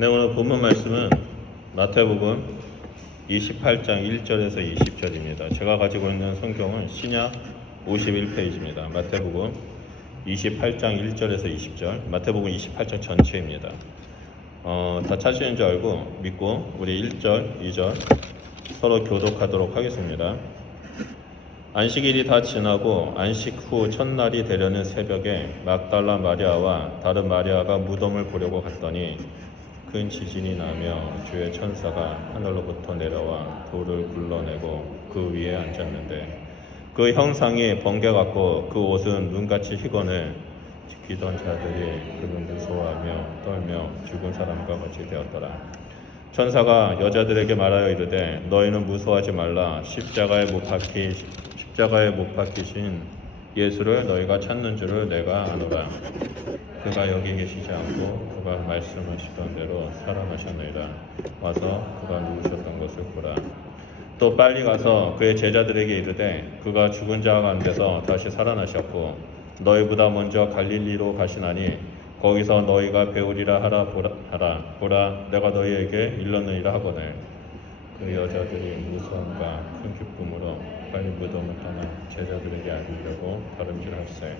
네, 오늘 본문 말씀은 마태복음 28장 1절에서 20절입니다. 제가 가지고 있는 성경은 신약 51페이지입니다. 마태복음 28장 1절에서 20절, 마태복음 28장 전체입니다. 어, 다 찾으신 줄 알고 믿고 우리 1절, 2절 서로 교독하도록 하겠습니다. 안식일이 다 지나고 안식 후 첫날이 되려는 새벽에 막달라 마리아와 다른 마리아가 무덤을 보려고 갔더니 큰 지진이 나며 주의 천사가 하늘로부터 내려와 돌을 굴러내고 그 위에 앉았는데 그 형상이 번개 같고 그 옷은 눈같이 희건을 지키던 자들이 그를 무서워하며 떨며 죽은 사람과 같이 되었더라. 천사가 여자들에게 말하여 이르되 너희는 무서워하지 말라 십자가에 못 박히 십자가에 못 박히신 예수를 너희가 찾는 줄을 내가 아노라. 그가 여기 계시지 않고 그가 말씀하시던 대로 살아나셨느니라 와서 그가 누우셨던 것을 보라. 또 빨리 가서 그의 제자들에게 이르되 그가 죽은 자 가운데서 다시 살아나셨고 너희보다 먼저 갈릴리로 가시나니 거기서 너희가 배우리라 하라 보라, 하라. 보라 내가 너희에게 일렀느니라 하거늘. 그 여자들이 무서움과 큰 기쁨으로 빨리 무덤을 떠나 제자들에게 알리려고 걸음질할세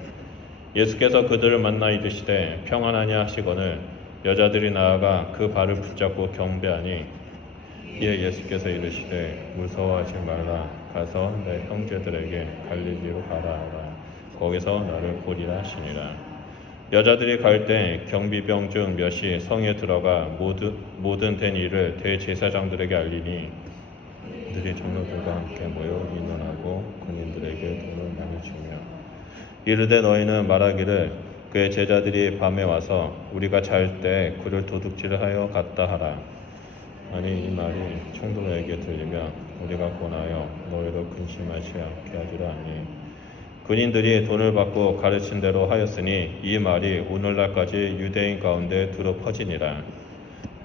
예수께서 그들을 만나 이르시되 평안하냐 하시거늘 여자들이 나아가 그 발을 붙잡고 경배하니 이에 예수께서 이르시되 무서워하지 말라. 가서 내 형제들에게 갈릴리로 가라 하라. 거기서 나를 보리라 하시니라. 여자들이 갈 때 경비병 중 몇이 성에 들어가 모든 모든 된 일을 대제사장들에게 알리니 그들이 장로들과 함께 모여 인원하고 군인들에게 돈을 많이 주며 이르되 너희는 말하기를 그의 제자들이 밤에 와서 우리가 잘 때 그를 도둑질하여 갔다 하라. 아니 이 말이 총독에게 들리면 우리가 권하여 너희를 근심하지 않게 하리라 하니 군인들이 돈을 받고 가르친 대로 하였으니 이 말이 오늘날까지 유대인 가운데 두루 퍼지니라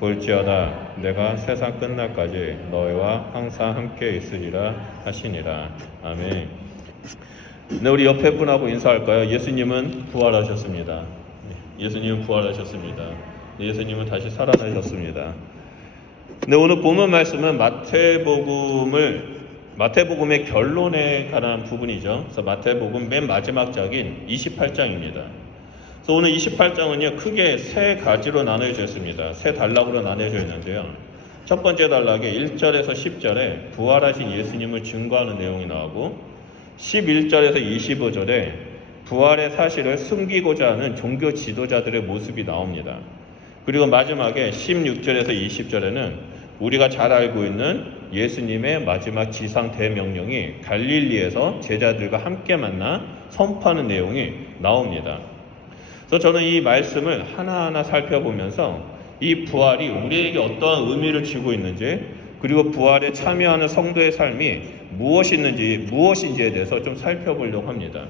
볼지어다 내가 세상 끝날까지 너희와 항상 함께 있으리라 하시니라. 아멘. 네, 우리 옆에 분하고 인사할까요? 예수님은 부활하셨습니다. 네, 예수님은 부활하셨습니다. 네, 예수님은 다시 살아나셨습니다. 네, 오늘 본문 말씀은 마태복음을 마태복음의 결론에 관한 부분이죠. 그래서 마태복음 맨 마지막 장인 28장입니다. 그래서 오늘 28장은요 크게 세 가지로 나눠져 있습니다. 세 단락으로 나눠져 있는데요. 첫 번째 단락에 1절에서 10절에 부활하신 예수님을 증거하는 내용이 나오고 11절에서 25절에 부활의 사실을 숨기고자 하는 종교 지도자들의 모습이 나옵니다. 그리고 마지막에 16절에서 20절에는 우리가 잘 알고 있는 예수님의 마지막 지상 대명령이 갈릴리에서 제자들과 함께 만나 선포하는 내용이 나옵니다. 그래서 저는 이 말씀을 하나하나 살펴보면서 이 부활이 우리에게 어떠한 의미를 주고 있는지 그리고 부활에 참여하는 성도의 삶이 무엇이 있는지 무엇인지에 대해서 좀 살펴보려고 합니다.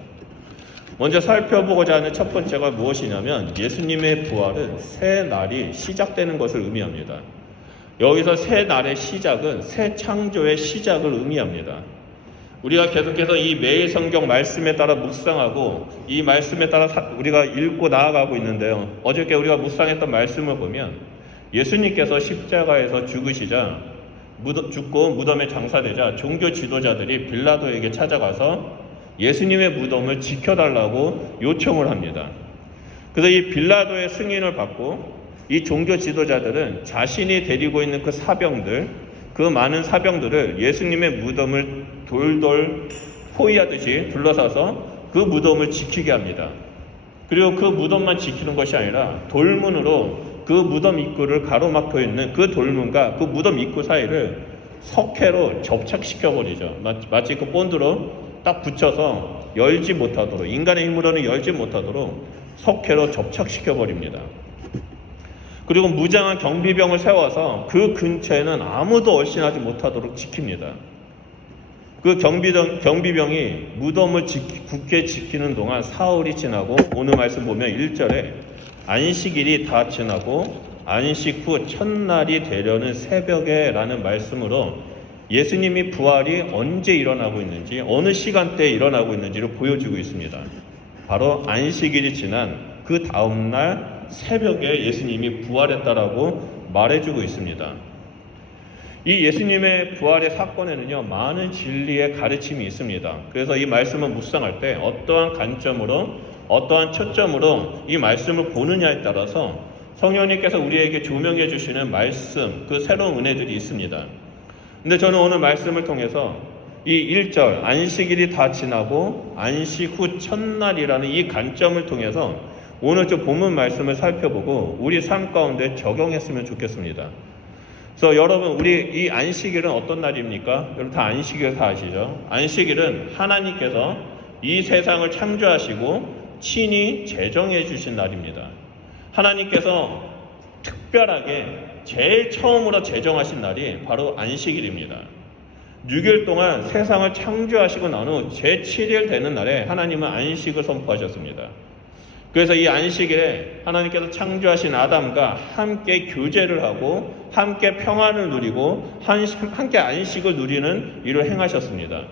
먼저 살펴보고자 하는 첫 번째가 무엇이냐면 예수님의 부활은 새 날이 시작되는 것을 의미합니다. 여기서 새 날의 시작은 새 창조의 시작을 의미합니다. 우리가 계속해서 이 매일 성경 말씀에 따라 묵상하고 이 말씀에 따라 우리가 읽고 나아가고 있는데요. 어저께 우리가 묵상했던 말씀을 보면 예수님께서 십자가에서 죽으시자 죽고 무덤에 장사되자 종교 지도자들이 빌라도에게 찾아가서 예수님의 무덤을 지켜달라고 요청을 합니다. 그래서 이 빌라도의 승인을 받고 이 종교 지도자들은 자신이 데리고 있는 그 사병들, 그 많은 사병들을 예수님의 무덤을 돌돌 포위하듯이 둘러싸서 그 무덤을 지키게 합니다. 그리고 그 무덤만 지키는 것이 아니라 돌문으로 그 무덤 입구를 가로막혀 있는 그 돌문과 그 무덤 입구 사이를 석회로 접착시켜 버리죠. 마치 그 본드로 딱 붙여서 열지 못하도록 인간의 힘으로는 열지 못하도록 석회로 접착시켜 버립니다. 그리고 무장한 경비병을 세워서 그 근처에는 아무도 얼씬하지 못하도록 지킵니다. 그 경비병, 경비병이 무덤을 지키, 굳게 지키는 동안 사흘이 지나고 오늘 말씀 보면 1절에 안식일이 다 지나고 안식 후 첫날이 되려는 새벽에 라는 말씀으로 예수님이 부활이 언제 일어나고 있는지 어느 시간대에 일어나고 있는지를 보여주고 있습니다. 바로 안식일이 지난 그 다음날 새벽에 예수님이 부활했다라고 말해주고 있습니다. 이 예수님의 부활의 사건에는요, 많은 진리의 가르침이 있습니다. 그래서 이 말씀을 묵상할 때 어떠한 관점으로, 어떠한 초점으로 이 말씀을 보느냐에 따라서 성령님께서 우리에게 조명해 주시는 말씀, 그 새로운 은혜들이 있습니다. 근데 저는 오늘 말씀을 통해서 이 1절, 안식일이 다 지나고 안식 후 첫날이라는 이 관점을 통해서 오늘 좀 본문 말씀을 살펴보고 우리 삶 가운데 적용했으면 좋겠습니다. 그래서 여러분 우리 이 안식일은 어떤 날입니까? 여러분 다 안식일 다 아시죠? 안식일은 하나님께서 이 세상을 창조하시고 친히 제정해 주신 날입니다. 하나님께서 특별하게 제일 처음으로 제정하신 날이 바로 안식일입니다. 6일 동안 세상을 창조하시고 난 후 제7일 되는 날에 하나님은 안식을 선포하셨습니다. 그래서 이 안식일에 하나님께서 창조하신 아담과 함께 교제를 하고 함께 평안을 누리고 함께 안식을 누리는 일을 행하셨습니다.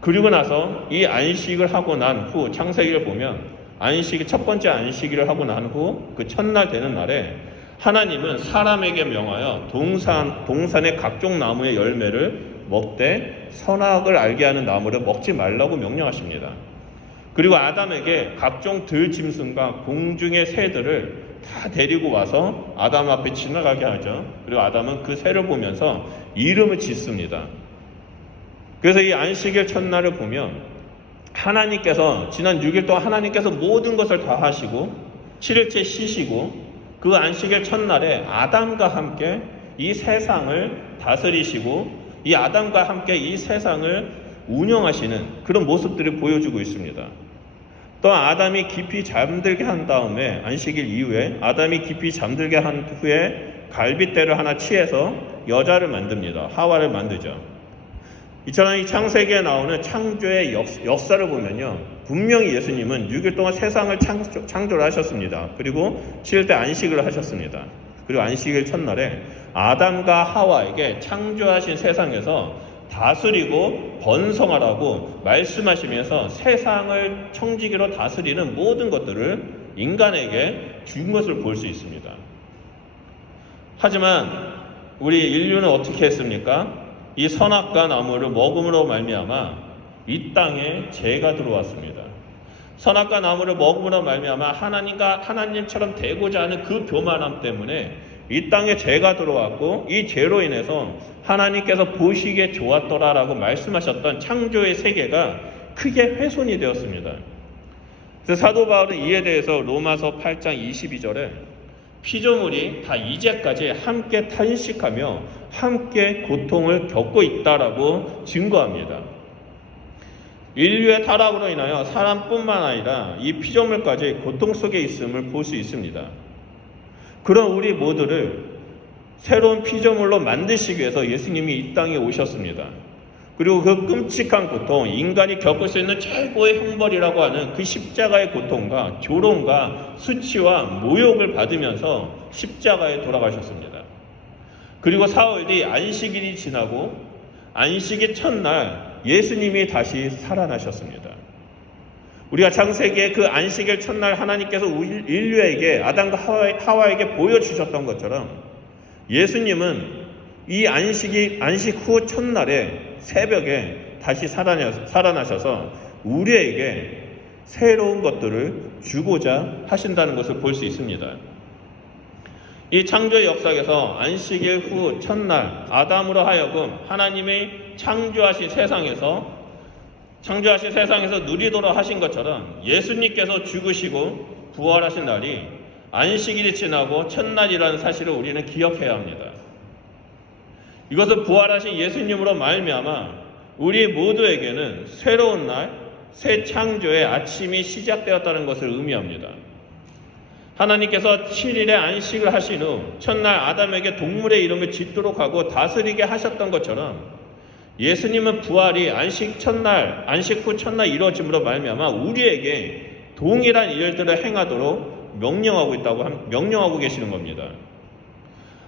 그리고 나서 이 안식을 하고 난 후 창세기를 보면 안식이 첫 번째 안식일을 하고 난 후 그 첫날 되는 날에 하나님은 사람에게 명하여 동산 동산의 각종 나무의 열매를 먹되 선악을 알게 하는 나무를 먹지 말라고 명령하십니다. 그리고 아담에게 각종 들짐승과 공중의 새들을 다 데리고 와서 아담 앞에 지나가게 하죠. 그리고 아담은 그 새를 보면서 이름을 짓습니다. 그래서 이 안식일 첫날을 보면 하나님께서 지난 6일 동안 하나님께서 모든 것을 다 하시고 7일째 쉬시고 그 안식일 첫날에 아담과 함께 이 세상을 다스리시고 이 아담과 함께 이 세상을 운영하시는 그런 모습들을 보여주고 있습니다. 또 아담이 깊이 잠들게 한 다음에 안식일 이후에 아담이 깊이 잠들게 한 후에 갈빗대를 하나 취해서 여자를 만듭니다. 하와를 만들죠. 이처럼 이 창세기에 나오는 창조의 역, 사를 보면요. 분명히 예수님은 6일 동안 세상을 창조, 창조를 하셨습니다. 그리고 7일 때 안식을 하셨습니다. 그리고 안식일 첫날에 아담과 하와에게 창조하신 세상에서 다스리고 번성하라고 말씀하시면서 세상을 청지기로 다스리는 모든 것들을 인간에게 준 것을 볼 수 있습니다. 하지만 우리 인류는 어떻게 했습니까? 이 선악과 나무를 먹음으로 말미암아 이 땅에 죄가 들어왔습니다. 선악과 나무를 먹음으로 말미암아 하나님과 하나님처럼 되고자 하는 그 교만함 때문에 이 땅에 죄가 들어왔고 이 죄로 인해서 하나님께서 보시기에 좋았더라라고 말씀하셨던 창조의 세계가 크게 훼손이 되었습니다. 그래서 사도 바울은 이에 대해서 로마서 8장 22절에 피조물이 다 이제까지 함께 탄식하며 함께 고통을 겪고 있다라고 증거합니다. 인류의 타락으로 인하여 사람뿐만 아니라 이 피조물까지 고통 속에 있음을 볼 수 있습니다. 그런 우리 모두를 새로운 피조물로 만드시기 위해서 예수님이 이 땅에 오셨습니다. 그리고 그 끔찍한 고통, 인간이 겪을 수 있는 최고의 형벌이라고 하는 그 십자가의 고통과 조롱과 수치와 모욕을 받으면서 십자가에 돌아가셨습니다. 그리고 사흘 뒤 안식일이 지나고 안식일 첫날 예수님이 다시 살아나셨습니다. 우리가 창세기의 그 안식일 첫날 하나님께서 인류에게 아담과 하와에게 보여주셨던 것처럼 예수님은 이 안식이 안식 후 첫날에 새벽에 다시 살아나셔서 우리에게 새로운 것들을 주고자 하신다는 것을 볼 수 있습니다. 이 창조의 역사에서 안식일 후 첫날 아담으로 하여금 하나님의 창조하신 세상에서 창조하신 세상에서 누리도록 하신 것처럼 예수님께서 죽으시고 부활하신 날이 안식일이 지나고 첫날이라는 사실을 우리는 기억해야 합니다. 이것은 부활하신 예수님으로 말미암아 우리 모두에게는 새로운 날, 새 창조의 아침이 시작되었다는 것을 의미합니다. 하나님께서 7일에 안식을 하신 후 첫날 아담에게 동물의 이름을 짓도록 하고 다스리게 하셨던 것처럼 예수님은 부활이 안식 첫날, 안식 후 첫날 이루어짐으로 말미암아 우리에게 동일한 일들을 행하도록 명령하고 있다고 함- 명령하고 계시는 겁니다.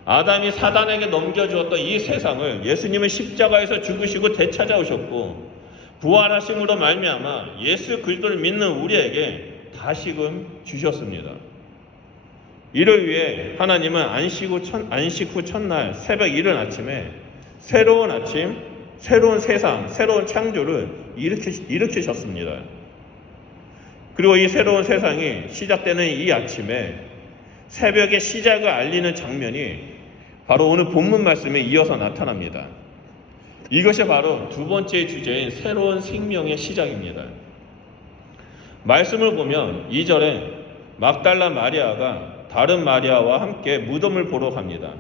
아담이 사단에게 넘겨주었던 이 세상을 예수님은 십자가에서 죽으시고 되찾아오셨고 부활하심으로 말미암아 예수 그리스도를 믿는 우리에게 다시금 주셨습니다. 이를 위해 하나님은 안식 후 첫날 새벽 이른 아침에 새로운 아침, 새로운 세상, 새로운 창조를 일으키, 일으키 셨습니다. 그리고 이 새로운 세상이 시작되는 이 아침에 새벽의 시작을 알리는 장면이 바로 오늘 본문 말씀에 이어서 나타납니다. 이것이 바로 두 번째 주제인 새로운 생명의 시작입니다. 말씀을 보면 2절에 막달라 마리아가 다른 마리아와 함께 무덤을 보러 갑니다.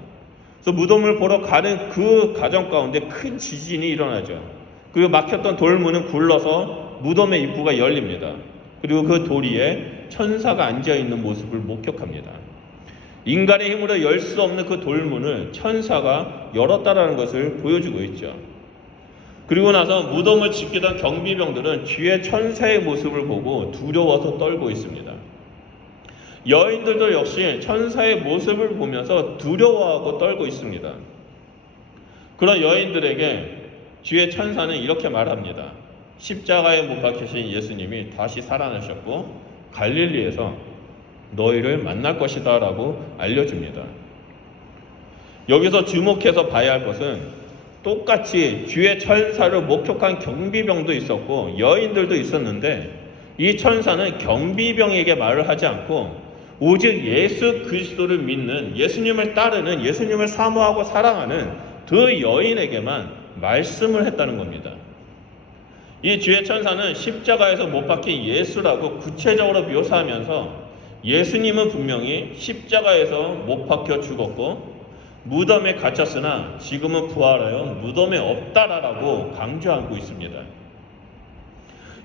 그래서 무덤을 보러 가는 그 가정 가운데 큰 지진이 일어나죠. 그리고 막혔던 돌문은 굴러서 무덤의 입구가 열립니다. 그리고 그 도리에 천사가 앉아 있는 모습을 목격합니다. 인간의 힘으로 열 수 없는 그 돌문을 천사가 열었다라는 것을 보여주고 있죠. 그리고 나서 무덤을 지키던 경비병들은 뒤에 천사의 모습을 보고 두려워서 떨고 있습니다. 여인들도 역시 천사의 모습을 보면서 두려워하고 떨고 있습니다. 그런 여인들에게 뒤에 천사는 이렇게 말합니다. 십자가에 못 박히신 예수님이 다시 살아나셨고 갈릴리에서 너희를 만날 것이다 라고 알려줍니다. 여기서 주목해서 봐야 할 것은 똑같이 뒤에 천사를 목격한 경비병도 있었고 여인들도 있었는데 이 천사는 경비병에게 말을 하지 않고 오직 예수 그리스도를 믿는 예수님을 따르는 예수님을 사모하고 사랑하는 그 여인에게만 말씀을 했다는 겁니다. 이 뒤에 천사는 십자가에서 못 박힌 예수라고 구체적으로 묘사하면서 예수님은 분명히 십자가에서 못 박혀 죽었고 무덤에 갇혔으나 지금은 부활하여 무덤에 없다라고 강조하고 있습니다.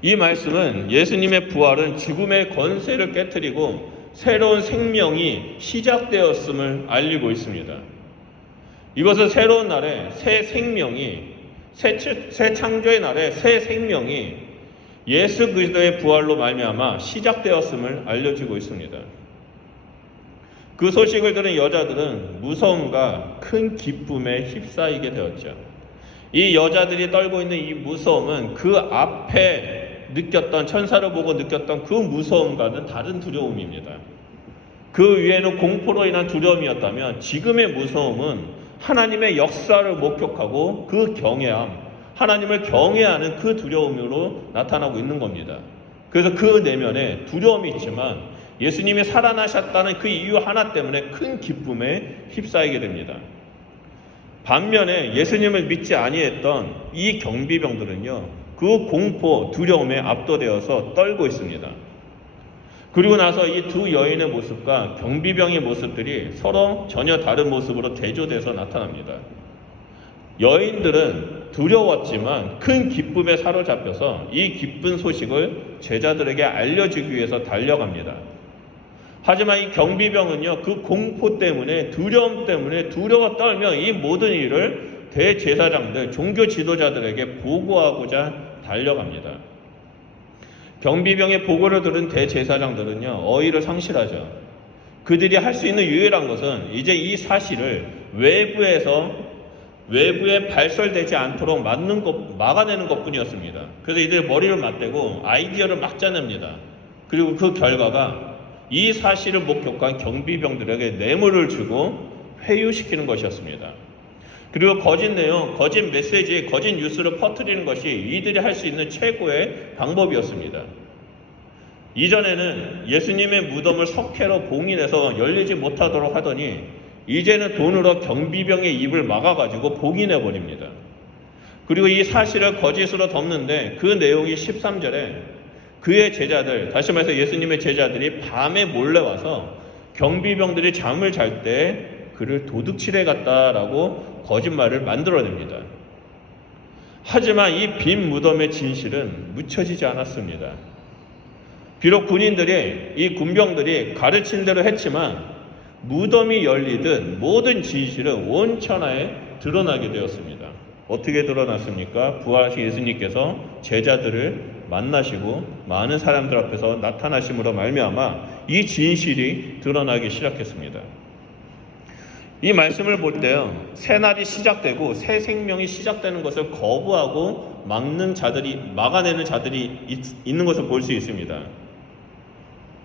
이 말씀은 예수님의 부활은 죽음의 권세를 깨뜨리고 새로운 생명이 시작되었음을 알리고 있습니다. 이것은 새로운 날에 새 생명이 새, 새 창조의 날에 새 생명이 예수 그리스도의 부활로 말미암아 시작되었음을 알려주고 있습니다. 그 소식을 들은 여자들은 무서움과 큰 기쁨에 휩싸이게 되었죠. 이 여자들이 떨고 있는 이 무서움은 그 앞에 느꼈던 천사를 보고 느꼈던 그 무서움과는 다른 두려움입니다. 그 위에는 공포로 인한 두려움이었다면 지금의 무서움은 하나님의 역사를 목격하고 그 경외함, 하나님을 경외하는 그 두려움으로 나타나고 있는 겁니다. 그래서 그 내면에 두려움이 있지만 예수님이 살아나셨다는 그 이유 하나 때문에 큰 기쁨에 휩싸이게 됩니다. 반면에 예수님을 믿지 아니했던 이 경비병들은요, 그 공포, 두려움에 압도되어서 떨고 있습니다. 그리고 나서 이 두 여인의 모습과 경비병의 모습들이 서로 전혀 다른 모습으로 대조돼서 나타납니다. 여인들은 두려웠지만 큰 기쁨에 사로잡혀서 이 기쁜 소식을 제자들에게 알려주기 위해서 달려갑니다. 하지만 이 경비병은요, 그 공포 때문에, 두려움 때문에 두려워 떨며 이 모든 일을 대제사장들, 종교 지도자들에게 보고하고자 달려갑니다. 경비병의 보고를 들은 대제사장들은요, 어이를 상실하죠. 그들이 할 수 있는 유일한 것은 이제 이 사실을 외부에서 외부에 발설되지 않도록 막는 것, 막아내는 것 뿐이었습니다. 그래서 이들이 머리를 맞대고 아이디어를 막 짜냅니다. 그리고 그 결과가 이 사실을 목격한 경비병들에게 뇌물을 주고 회유시키는 것이었습니다. 그리고 거짓 내용, 거짓 메시지, 거짓 뉴스를 퍼뜨리는 것이 이들이 할 수 있는 최고의 방법이었습니다. 이전에는 예수님의 무덤을 석회로 봉인해서 열리지 못하도록 하더니 이제는 돈으로 경비병의 입을 막아가지고 봉인해 버립니다. 그리고 이 사실을 거짓으로 덮는데 그 내용이 13절에 그의 제자들, 다시 말해서 예수님의 제자들이 밤에 몰래 와서 경비병들이 잠을 잘 때 그를 도둑질해 갔다라고 거짓말을 만들어냅니다. 하지만 이 빈 무덤의 진실은 묻혀지지 않았습니다. 비록 군인들이 이 군병들이 가르친 대로 했지만 무덤이 열리든 모든 진실은 온 천하에 드러나게 되었습니다. 어떻게 드러났습니까? 부활하신 예수님께서 제자들을 만나시고 많은 사람들 앞에서 나타나심으로 말미암아 이 진실이 드러나기 시작했습니다. 이 말씀을 볼 때요, 새 날이 시작되고 새 생명이 시작되는 것을 거부하고 막는 자들이 막아내는 자들이 있, 있는 것을 볼 수 있습니다.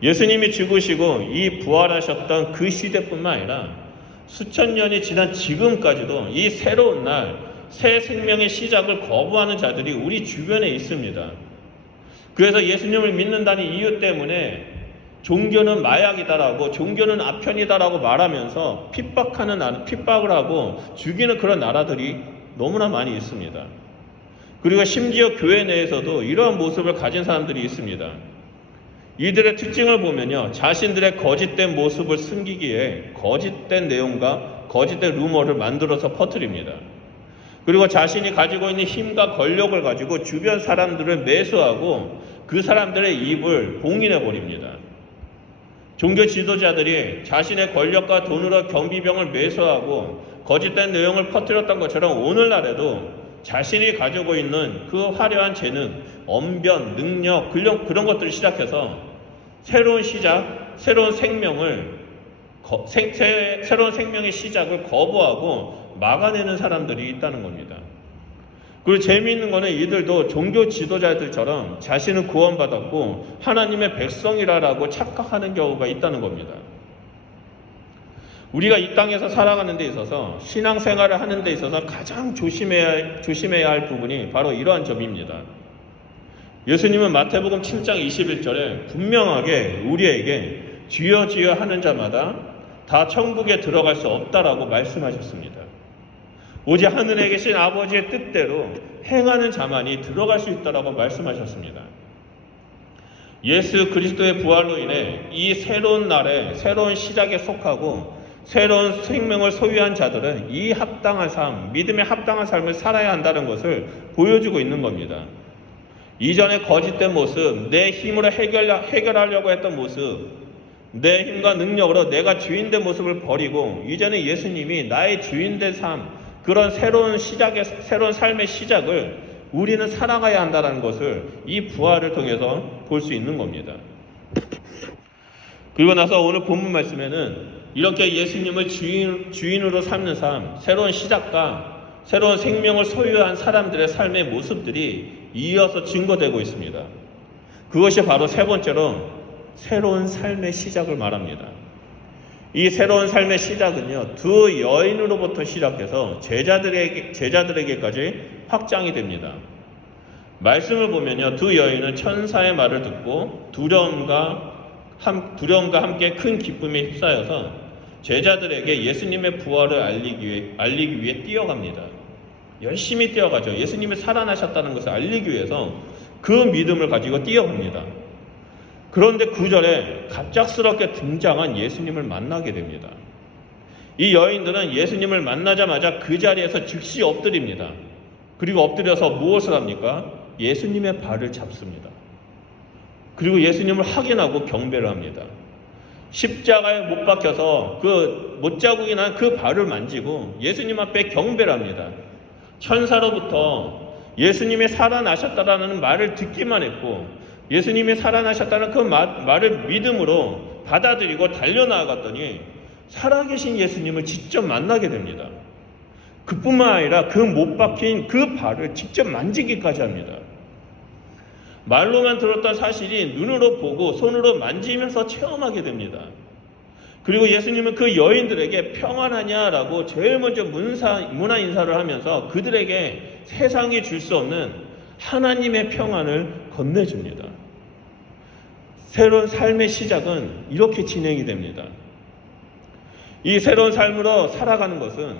예수님이 죽으시고 이 부활하셨던 그 시대뿐만 아니라 수천 년이 지난 지금까지도 이 새로운 날, 새 생명의 시작을 거부하는 자들이 우리 주변에 있습니다. 그래서 예수님을 믿는다는 이유 때문에 종교는 마약이다라고 종교는 아편이다라고 말하면서 핍박하는 나라, 핍박을 하고 죽이는 그런 나라들이 너무나 많이 있습니다. 그리고 심지어 교회 내에서도 이러한 모습을 가진 사람들이 있습니다. 이들의 특징을 보면요. 자신들의 거짓된 모습을 숨기기에 거짓된 내용과 거짓된 루머를 만들어서 퍼뜨립니다. 그리고 자신이 가지고 있는 힘과 권력을 가지고 주변 사람들을 매수하고 그 사람들의 입을 봉인해 버립니다. 종교 지도자들이 자신의 권력과 돈으로 경비병을 매수하고 거짓된 내용을 퍼뜨렸던 것처럼 오늘날에도 자신이 가지고 있는 그 화려한 재능, 언변, 능력, 그런, 그런 것들을 시작해서 새로운 시작, 새로운 생명을 거, 생, 새, 새로운 생명의 시작을 거부하고 막아내는 사람들이 있다는 겁니다. 그리고 재미있는 거는 이들도 종교 지도자들처럼 자신은 구원받았고 하나님의 백성이라라고 착각하는 경우가 있다는 겁니다. 우리가 이 땅에서 살아가는 데 있어서 신앙생활을 하는 데 있어서 가장 조심해야, 조심해야 할 부분이 바로 이러한 점입니다. 예수님은 마태복음 7장 21절에 분명하게 우리에게 쥐어 쥐어 하는 자마다 다 천국에 들어갈 수 없다라고 말씀하셨습니다. 오직 하늘에 계신 아버지의 뜻대로 행하는 자만이 들어갈 수 있다라고 말씀하셨습니다. 예수 그리스도의 부활로 인해 이 새로운 날에 새로운 시작에 속하고 새로운 생명을 소유한 자들은 이 합당한 삶, 믿음에 합당한 삶을 살아야 한다는 것을 보여주고 있는 겁니다. 이전에 거짓된 모습, 내 힘으로 해결, 해결하려고 했던 모습, 내 힘과 능력으로 내가 주인된 모습을 버리고 이제는 예수님이 나의 주인된 삶, 그런 새로운 시작의 새로운 삶의 시작을 우리는 살아가야 한다는 것을 이 부활을 통해서 볼 수 있는 겁니다. 그리고 나서 오늘 본문 말씀에는 이렇게 예수님을 주인, 주인으로 삼는 삶, 새로운 시작과 새로운 생명을 소유한 사람들의 삶의 모습들이 이어서 증거되고 있습니다. 그것이 바로 세 번째로 새로운 삶의 시작을 말합니다. 이 새로운 삶의 시작은요, 두 여인으로부터 시작해서 제자들에게, 제자들에게까지 확장이 됩니다. 말씀을 보면요, 두 여인은 천사의 말을 듣고 두려움과, 함, 두려움과 함께 큰 기쁨에 휩싸여서 제자들에게 예수님의 부활을 알리기 위해, 알리기 위해 뛰어갑니다. 열심히 뛰어가죠. 예수님이 살아나셨다는 것을 알리기 위해서 그 믿음을 가지고 뛰어갑니다. 그런데 구절에 갑작스럽게 등장한 예수님을 만나게 됩니다. 이 여인들은 예수님을 만나자마자 그 자리에서 즉시 엎드립니다. 그리고 엎드려서 무엇을 합니까? 예수님의 발을 잡습니다. 그리고 예수님을 확인하고 경배를 합니다. 십자가에 못 박혀서 그 못자국이 난 그 발을 만지고 예수님 앞에 경배를 합니다. 천사로부터 예수님이 살아나셨다라는 말을 듣기만 했고 예수님이 살아나셨다는 그 말 을 믿음으로 받아들이고 달려나갔더니 살아계신 예수님을 직접 만나게 됩니다. 그뿐만 아니라 그 못 박힌 그 발을 직접 만지기까지 합니다. 말로만 들었던 사실이 눈으로 보고 손으로 만지면서 체험하게 됩니다. 그리고 예수님은 그 여인들에게 평안하냐라고 제일 먼저 문사, 문화 인사를 하면서 그들에게 세상이 줄 수 없는 하나님의 평안을 건네줍니다. 새로운 삶의 시작은 이렇게 진행이 됩니다. 이 새로운 삶으로 살아가는 것은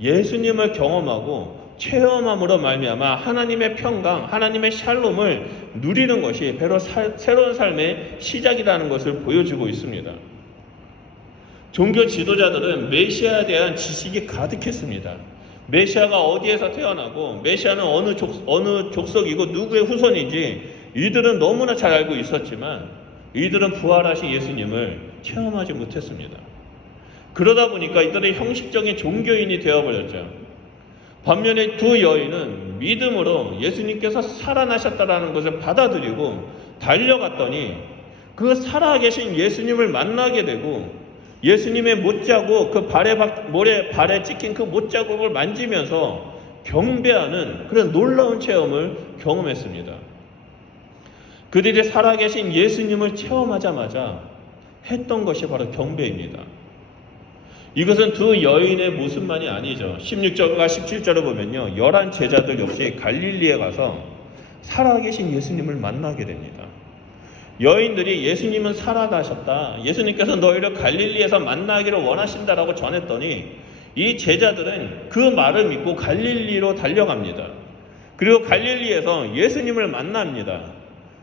예수님을 경험하고 체험함으로 말미암아 하나님의 평강, 하나님의 샬롬을 누리는 것이 바로 새로운 삶의 시작이라는 것을 보여주고 있습니다. 종교 지도자들은 메시아에 대한 지식이 가득했습니다. 메시아가 어디에서 태어나고 메시아는 어느 족, 어느 족속이고 누구의 후손인지 이들은 너무나 잘 알고 있었지만 이들은 부활하신 예수님을 체험하지 못했습니다. 그러다 보니까 이들은 형식적인 종교인이 되어버렸죠. 반면에 두 여인은 믿음으로 예수님께서 살아나셨다라는 것을 받아들이고 달려갔더니 그 살아계신 예수님을 만나게 되고 예수님의 못자국 그 발에 박- 모래 발에 찍힌 그 못자국을 만지면서 경배하는 그런 놀라운 체험을 경험했습니다. 그들이 살아계신 예수님을 체험하자마자 했던 것이 바로 경배입니다. 이것은 두 여인의 모습만이 아니죠. 16절과 17절을 보면요. 열한 제자들 역시 갈릴리에 가서 살아계신 예수님을 만나게 됩니다. 여인들이 예수님은 살아나셨다. 예수님께서 너희를 갈릴리에서 만나기를 원하신다라고 전했더니 이 제자들은 그 말을 믿고 갈릴리로 달려갑니다. 그리고 갈릴리에서 예수님을 만납니다.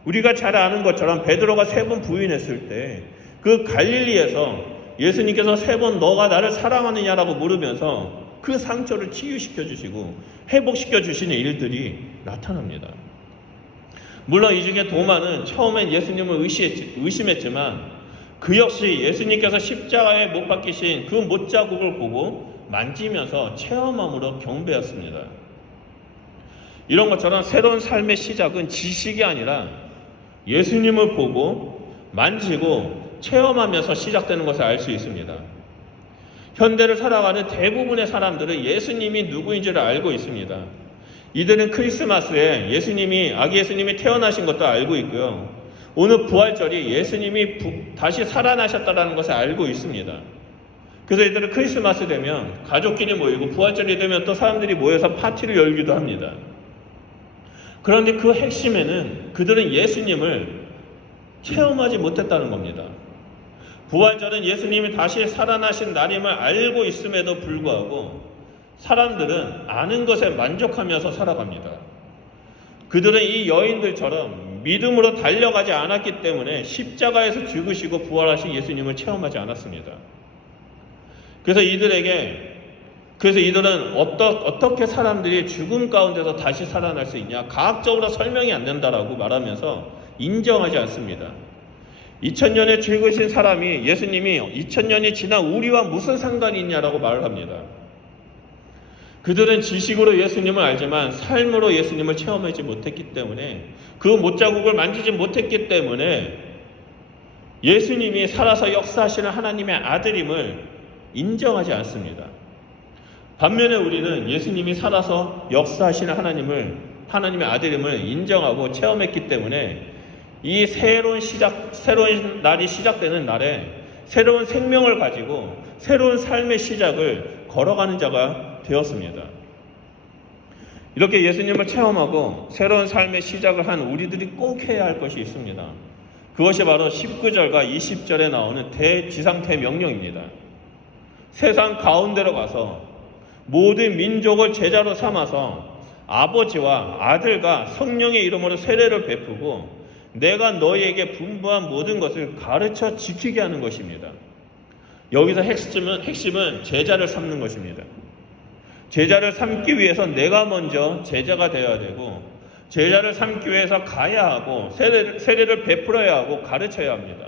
우리가 잘 아는 것처럼 베드로가 세 번 부인했을 때 그 갈릴리에서 예수님께서 세 번 너가 나를 사랑하느냐라고 물으면서 그 상처를 치유시켜 주시고 회복시켜 주시는 일들이 나타납니다. 물론 이 중에 도마는 처음엔 예수님을 의심했지만 그 역시 예수님께서 십자가에 못 박히신 그 못자국을 보고 만지면서 체험함으로 경배했습니다. 이런 것처럼 새로운 삶의 시작은 지식이 아니라 예수님을 보고 만지고 체험하면서 시작되는 것을 알 수 있습니다. 현대를 살아가는 대부분의 사람들은 예수님이 누구인지를 알고 있습니다. 이들은 크리스마스에 예수님이 아기 예수님이 태어나신 것도 알고 있고요. 오늘 부활절이 예수님이 부- 다시 살아나셨다라는 것을 알고 있습니다. 그래서 이들은 크리스마스 되면 가족끼리 모이고 부활절이 되면 또 사람들이 모여서 파티를 열기도 합니다. 그런데 그 핵심에는 그들은 예수님을 체험하지 못했다는 겁니다. 부활절은 예수님이 다시 살아나신 날임을 알고 있음에도 불구하고 사람들은 아는 것에 만족하면서 살아갑니다. 그들은 이 여인들처럼 믿음으로 달려가지 않았기 때문에 십자가에서 죽으시고 부활하신 예수님을 체험하지 않았습니다. 그래서 이들에게 그래서 이들은 어떠, 어떻게 사람들이 죽음 가운데서 다시 살아날 수 있냐 과학적으로 설명이 안 된다라고 말하면서 인정하지 않습니다. 2000년에 죽으신 사람이 예수님이 2000년이 지난 우리와 무슨 상관이 있냐라고 말을 합니다. 그들은 지식으로 예수님을 알지만 삶으로 예수님을 체험하지 못했기 때문에 그 못자국을 만지지 못했기 때문에 예수님이 살아서 역사하시는 하나님의 아들임을 인정하지 않습니다. 반면에 우리는 예수님이 살아서 역사하시는 하나님을 하나님의 아들임을 인정하고 체험했기 때문에 이 새로운 시작 새로운 날이 시작되는 날에 새로운 생명을 가지고 새로운 삶의 시작을 걸어가는 자가 되었습니다. 이렇게 예수님을 체험하고 새로운 삶의 시작을 한 우리들이 꼭 해야 할 것이 있습니다. 그것이 바로 19절과 20절에 나오는 대지상 대명령입니다. 세상 가운데로 가서 모든 민족을 제자로 삼아서 아버지와 아들과 성령의 이름으로 세례를 베푸고 내가 너희에게 분부한 모든 것을 가르쳐 지키게 하는 것입니다. 여기서 핵심은, 핵심은 제자를 삼는 것입니다. 제자를 삼기 위해서 내가 먼저 제자가 되어야 되고 제자를 삼기 위해서 가야 하고 세례를, 세례를 베풀어야 하고 가르쳐야 합니다.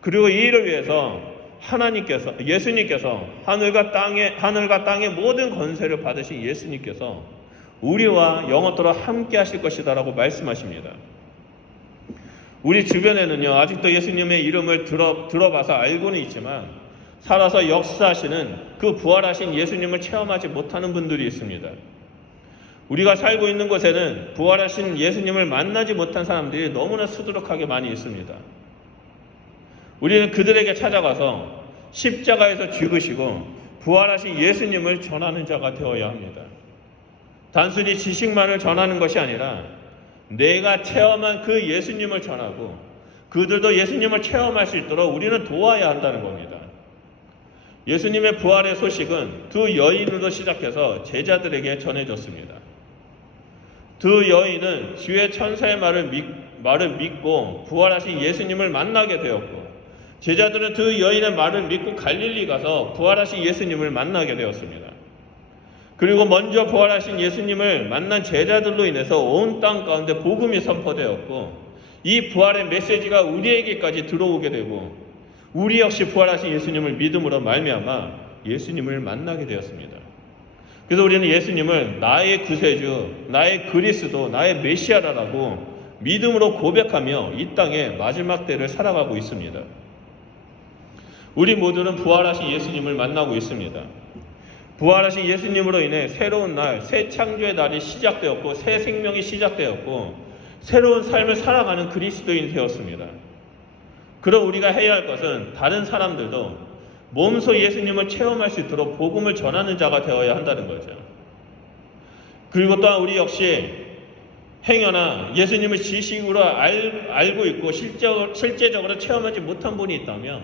그리고 이 일을 위해서 하나님께서 예수님께서 하늘과 땅의 하늘과 땅의 모든 권세를 받으신 예수님께서 우리와 영원토록 함께 하실 것이다라고 말씀하십니다. 우리 주변에는요 아직도 예수님의 이름을 들어 들어봐서 알고는 있지만 살아서 역사하시는 그 부활하신 예수님을 체험하지 못하는 분들이 있습니다. 우리가 살고 있는 곳에는 부활하신 예수님을 만나지 못한 사람들이 너무나 수두룩하게 많이 있습니다. 우리는 그들에게 찾아가서 십자가에서 죽으시고 부활하신 예수님을 전하는 자가 되어야 합니다. 단순히 지식만을 전하는 것이 아니라 내가 체험한 그 예수님을 전하고 그들도 예수님을 체험할 수 있도록 우리는 도와야 한다는 겁니다. 예수님의 부활의 소식은 두 여인으로 시작해서 제자들에게 전해졌습니다. 두 여인은 주의 천사의 말을, 믿, 말을 믿고 부활하신 예수님을 만나게 되었고 제자들은 두 여인의 말을 믿고 갈릴리 가서 부활하신 예수님을 만나게 되었습니다. 그리고 먼저 부활하신 예수님을 만난 제자들로 인해서 온 땅 가운데 복음이 선포되었고 이 부활의 메시지가 우리에게까지 들어오게 되고 우리 역시 부활하신 예수님을 믿음으로 말미암아 예수님을 만나게 되었습니다. 그래서 우리는 예수님을 나의 구세주, 나의 그리스도, 나의 메시아라라고 믿음으로 고백하며 이 땅의 마지막 때를 살아가고 있습니다. 우리 모두는 부활하신 예수님을 만나고 있습니다. 부활하신 예수님으로 인해 새로운 날, 새 창조의 날이 시작되었고 새 생명이 시작되었고 새로운 삶을 살아가는 그리스도인이 되었습니다. 그럼 우리가 해야 할 것은 다른 사람들도 몸소 예수님을 체험할 수 있도록 복음을 전하는 자가 되어야 한다는 거죠. 그리고 또한 우리 역시 행여나 예수님을 지식으로 알, 알고 있고 실적, 실제적으로 체험하지 못한 분이 있다면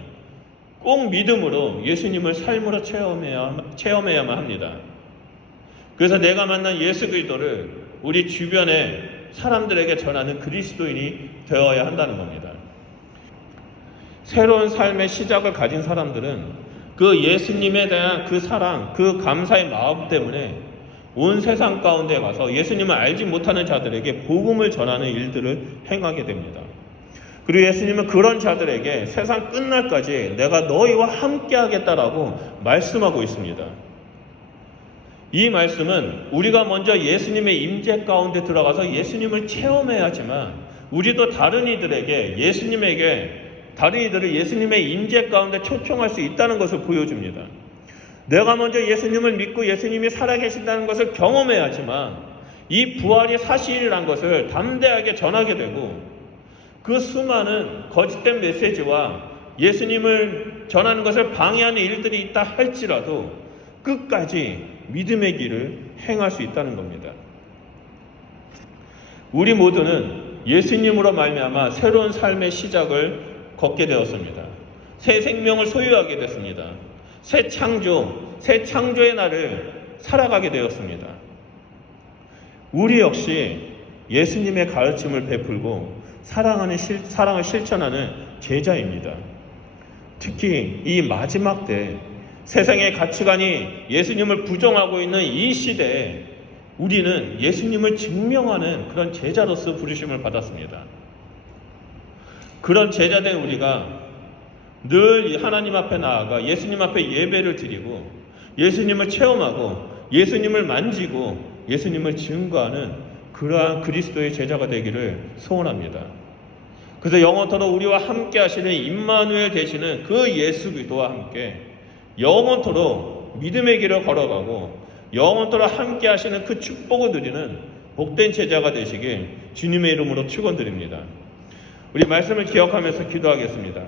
꼭 믿음으로 예수님을 삶으로 체험해야, 체험해야만 합니다. 그래서 내가 만난 예수 그리스도를 우리 주변의 사람들에게 전하는 그리스도인이 되어야 한다는 겁니다. 새로운 삶의 시작을 가진 사람들은 그 예수님에 대한 그 사랑, 그 감사의 마음 때문에 온 세상 가운데 가서 예수님을 알지 못하는 자들에게 복음을 전하는 일들을 행하게 됩니다. 그리고 예수님은 그런 자들에게 세상 끝날까지 내가 너희와 함께 하겠다라고 말씀하고 있습니다. 이 말씀은 우리가 먼저 예수님의 임재 가운데 들어가서 예수님을 체험해야 하지만 우리도 다른 이들에게 예수님에게 다른 이들을 예수님의 임재 가운데 초청할 수 있다는 것을 보여줍니다. 내가 먼저 예수님을 믿고 예수님이 살아계신다는 것을 경험해야 하지만 이 부활이 사실이란 것을 담대하게 전하게 되고 그 수많은 거짓된 메시지와 예수님을 전하는 것을 방해하는 일들이 있다 할지라도 끝까지 믿음의 길을 행할 수 있다는 겁니다. 우리 모두는 예수님으로 말미암아 새로운 삶의 시작을 걷게 되었습니다. 새 생명을 소유하게 됐습니다. 새 창조, 새 창조의 날을 살아가게 되었습니다. 우리 역시 예수님의 가르침을 베풀고 사랑하는 실, 사랑을 실천하는 제자입니다. 특히 이 마지막 때 세상의 가치관이 예수님을 부정하고 있는 이 시대에 우리는 예수님을 증명하는 그런 제자로서 부르심을 받았습니다. 그런 제자된 우리가 늘 하나님 앞에 나아가 예수님 앞에 예배를 드리고 예수님을 체험하고 예수님을 만지고 예수님을 증거하는 그러한 그리스도의 제자가 되기를 소원합니다. 그래서 영원토록 우리와 함께 하시는 임마누엘 되시는 그 예수 그리스도와 함께 영원토록 믿음의 길을 걸어가고 영원토록 함께 하시는 그 축복을 누리는 복된 제자가 되시길 주님의 이름으로 축원드립니다. 우리 말씀을 기억하면서 기도하겠습니다.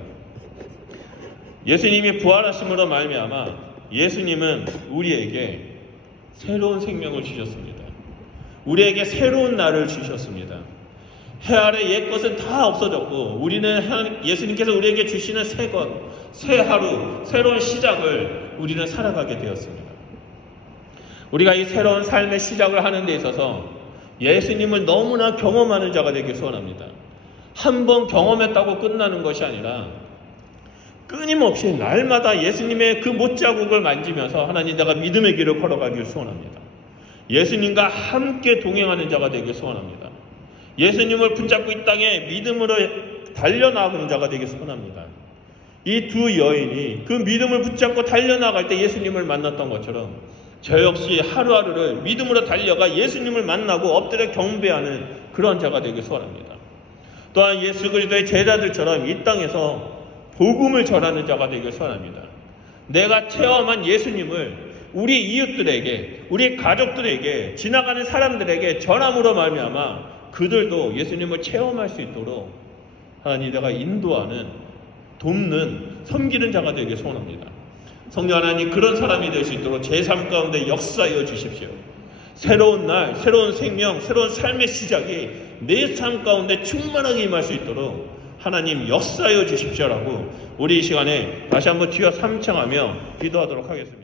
예수님이 부활하심으로 말미암아 예수님은 우리에게 새로운 생명을 주셨습니다. 우리에게 새로운 날을 주셨습니다. 해 아래 옛 것은 다 없어졌고 우리는 예수님께서 우리에게 주시는 새 것, 새 하루, 새로운 시작을 우리는 살아가게 되었습니다. 우리가 이 새로운 삶의 시작을 하는 데 있어서 예수님을 너무나 경험하는 자가 되길 소원합니다. 한 번 경험했다고 끝나는 것이 아니라 끊임없이 날마다 예수님의 그 못자국을 만지면서 하나님 내가 믿음의 길을 걸어가길 소원합니다. 예수님과 함께 동행하는 자가 되길 소원합니다. 예수님을 붙잡고 이 땅에 믿음으로 달려나가는 자가 되길 소원합니다. 이 두 여인이 그 믿음을 붙잡고 달려나갈 때 예수님을 만났던 것처럼 저 역시 하루하루를 믿음으로 달려가 예수님을 만나고 엎드려 경배하는 그런 자가 되길 소원합니다. 또한 예수 그리스도의 제자들처럼 이 땅에서 복음을 전하는 자가 되길 소원합니다. 내가 체험한 예수님을 우리 이웃들에게, 우리 가족들에게, 지나가는 사람들에게 전함으로 말미암아 그들도 예수님을 체험할 수 있도록 하나님 내가 인도하는, 돕는, 섬기는 자가 되길 소원합니다. 성령 하나님 그런 사람이 될 수 있도록 제 삶 가운데 역사하여 주십시오. 새로운 날, 새로운 생명, 새로운 삶의 시작이 내 삶 가운데 충만하게 임할 수 있도록 하나님 역사하여 주십시오라고 우리 이 시간에 다시 한번 뒤어 삼청하며 기도하도록 하겠습니다.